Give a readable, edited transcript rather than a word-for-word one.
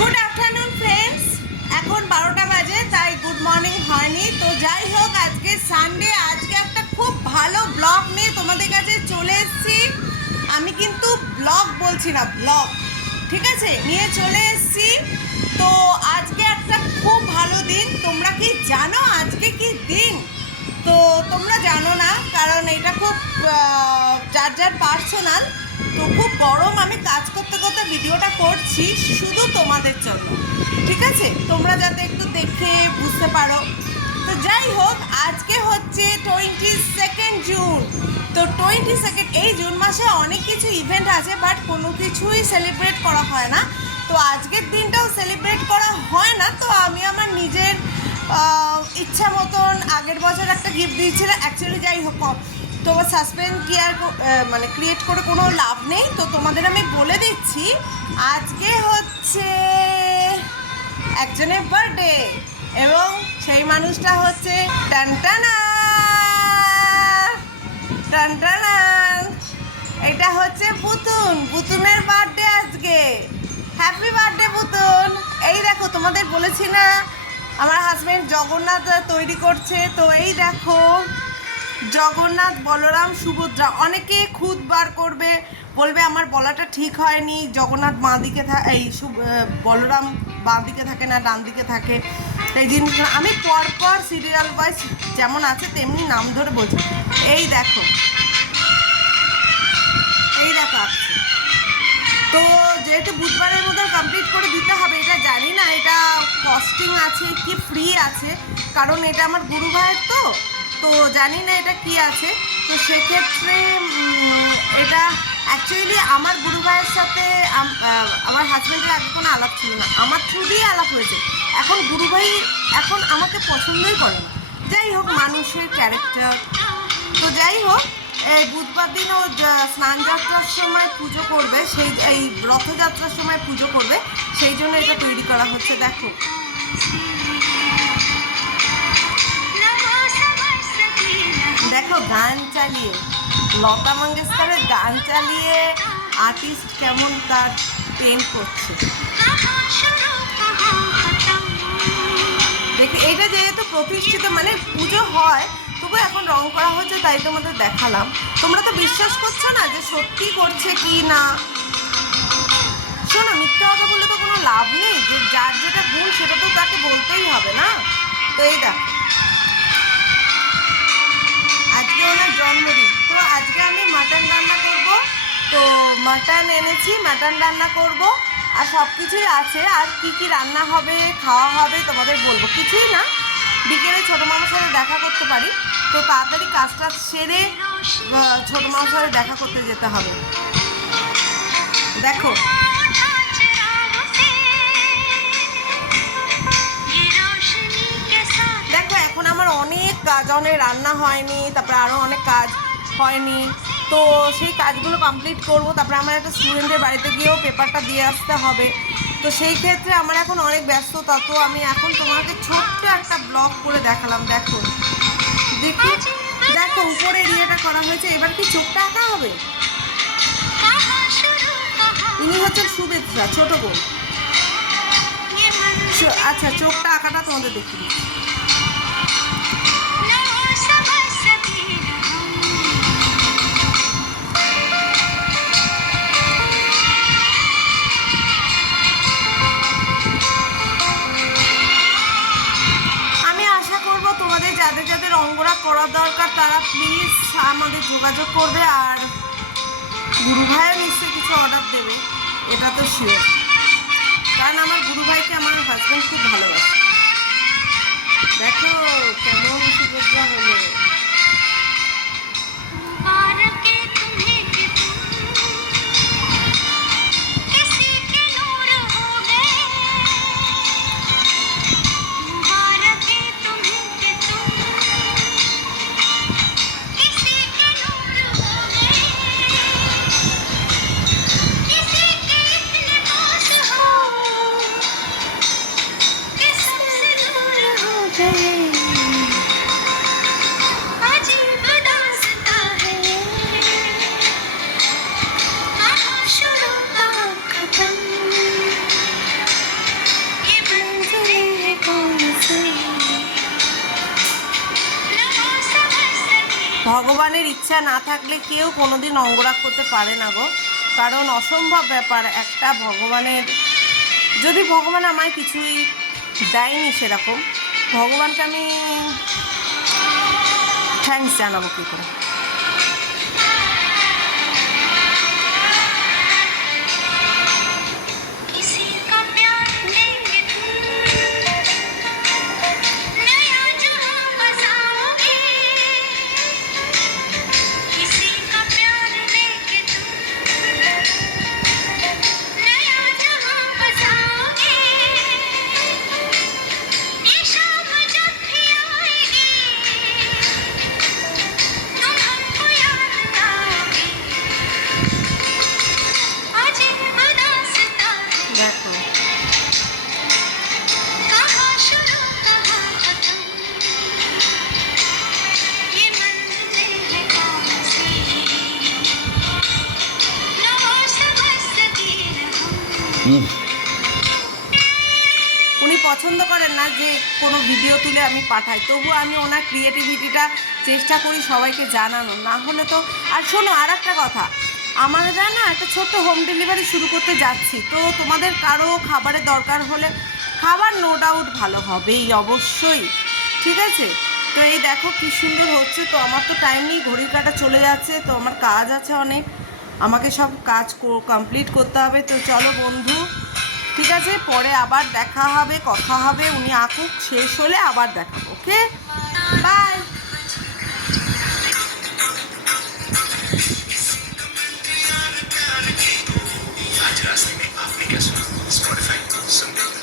Good afternoon friends, এখন 12টা বাজে, তাই গুড মর্নিং হয়নি। তো যাই হোক, আজকে সানডে, আজকে একটা খুব ভালো ব্লগ নিয়ে তোমাদের কাছে চলে এসেছি। আমি কিন্তু ব্লগ বলছি না, ব্লগ, ঠিক আছে, নিয়ে চলে এসেছি। তো আজকে একটা খুব ভালো দিন। তোমরা কি জানো আজকে কি দিন? তো তোমরা জানো না, কারণ এটা খুব যার যার পার্সোনাল। তো খুব গরম, আমি কাজ করতে করতে ভিডিওটা করছি শুধু তোমাদের জন্য, ঠিক আছে, তোমরা যাতে একটু দেখে বুঝতে পারো। তো যাই হোক, আজকে হচ্ছে 22 জুন। তো 22, এই জুন মাসে অনেক কিছু ইভেন্ট আছে, বাট কোনো কিছুই সেলিব্রেট করা হয় না। তো আজকের দিনটাও সেলিব্রেট করা হয় না। তো আমি আমার নিজের ইচ্ছা মতন আগের বছর একটা গিফট দিয়েছিলাম। অ্যাকচুয়ালি যাই হোক, তোমার সাসপেন্স মানে ক্রিয়েট করে কোনো লাভ নেই। তো তোমাদের আমি বলে দিচ্ছি, আজকে হচ্ছে একজনের বার্থডে, এবং সেই মানুষটা হচ্ছে টানটানা টানটানা, এটা হচ্ছে পুতুনের বার্থডে আজকে। Happy birthday Putun. এই দেখো, তোমাদের বলেছি না আমার হাজবেন্ড জগন্নাথ তৈরি করছে। তো এই দেখো, জগন্নাথ, বলরাম, সুভদ্রা। অনেকে খুদ বার করবে, বলবে আমার বলাটা ঠিক হয়নি, জগন্নাথ বাঁ দিকে এই বলরাম বাঁ দিকে থাকে না ডান দিকে থাকে। এই জিনিস আমি পরপর সিরিয়াল ওয়াইজ যেমন আছে তেমনি নাম ধরে বলছি। এই দেখো, এই দেখো আসছে। তো যেহেতু বুধবারের মধ্যে কমপ্লিট করে দিতে হবে, এটা জানি না এটা কস্টিং আছে কি ফ্রি আছে, কারণ এটা আমার গুরু ভাইয়ের। তো জানি না এটা কি আছে। তো সেক্ষেত্রে এটা অ্যাকচুয়ালি আমার গুরু ভাইয়ের সাথে আমার হাজব্যান্ডের আগে কোনো আলাপ ছিল না, আমার থ্রু দিয়ে আলাপ হয়েছে। এখন গুরু ভাই এখন আমাকে পছন্দই করে না। যাই হোক, মানুষের ক্যারেক্টার। তো যাই হোক, এই বুধবার দিন ও স্নানযাত্রার সময় পুজো করবে, এই রথযাত্রার সময় পুজো করবে, সেই জন্য এটা তৈরি করা হচ্ছে। দেখো, দেখো গান চালিয়ে, লতা মঙ্গেশকরের গান চালিয়ে আর্টিস্ট কেমন তার ট্রেন করছে। দেখি, এইটা যেহেতু প্রতিষ্ঠিত মানে পুজো হয়, তবু এখন রং করা হচ্ছে, তাই তোমাদের দেখালাম। তোমরা তো বিশ্বাস করছো না যে সত্যি করছে কি না। শোনো, মিথ্যে কথা বললে তো কোনো লাভ নেই, যে যার যেটা গুণ সেটা তো তাকে বলতেই হবে না। তো এই দেখো, আজকে ওনার জন্মদিন। তো আজকে আমি মাটন রান্না করব। তো মাটন এনেছি, মাটন রান্না করব, আর সব কিছুই আছে। আর কি কি রান্না হবে, খাওয়া হবে তোমাদের বলবো। কিছুই না, বিকেলে ছোটো মামার সাথে দেখা করতে পারি। তো তাড়াতাড়ি কাজটা সেরে ছোটো মামার সাথে দেখা করতে যেতে হবে। দেখো, দেখো এখন আমার অনেক কাজ, অনেক রান্না হয়নি, তারপরে আরও অনেক কাজ হয়নি। তো সেই কাজগুলো কমপ্লিট করব। তারপরে আমার একটা স্টুডেন্টের বাড়িতে গিয়েও পেপারটা দিয়ে আসতে হবে। তো সেই ক্ষেত্রে আমার এখন অনেক ব্যস্ততা। তো আমি এখন তোমাকে ছোট্ট একটা ব্লগ করে দেখালাম। দেখো, দেখি, দেখো উপরে ইয়েটা করা হয়েছে। এবার কি চোখটা আঁকা হবে? ইনি হচ্ছেন শুভেচ্ছা, ছোট বোন। আচ্ছা, চোখটা আঁকাটা তোমাদের দেখি দিচ্ছি। তোমাদের যাদের যাদের অঙ্গরা করা দরকার তারা প্লিজ আমাদের যোগাযোগ করবে। আর গুরু ভাইও নিশ্চয়ই কিছু অর্ডার দেবে, এটা তো শিওর, কারণ আমার গুরু ভাইকে আমার হাজব্যান্ড খুব ভালোবাসে। দেখো কেমন সুভদ্রা হলো। ভগবানের ইচ্ছা না থাকলে কেউ কোনোদিন অঙ্গরাগ করতে পারে না গো, কারণ অসম্ভব ব্যাপার একটা ভগবানের, যদি ভগবান আমায় কিছুই দেয়নি সেরকম, ভগবানকে আমি থ্যাঙ্কস জানাবো কী করে। দেখো উনি পছন্দ করেন না যে কোনো ভিডিও তুলে আমি পাঠাই, তবু আমি ওনার ক্রিয়েটিভিটিটা চেষ্টা করি সবাইকে জানানো, না হলে তো। আর শোনো, আর একটা কথা, আমরা না একটা ছোট্ট হোম ডেলিভারি শুরু করতে যাচ্ছি, তো তোমাদের কারো খাবারের দরকার হলে, খাবার নো ডাউট ভালো হবেই অবশ্যই, ঠিক আছে। তো এই দেখো কী সুন্দর হচ্ছে। তো আমার তো টাইম নেই, ঘড়ির কাঁটা চলে যাচ্ছে, তো আমার কাজ আছে অনেক, আমাকে সব কাজ কমপ্লিট করতে হবে। তো চলো বন্ধু, ঠিক আছে, পরে আবার দেখা হবে, কথা হবে, উনি আঁকুক, শেষ হলে আবার দেখাবো, ওকে।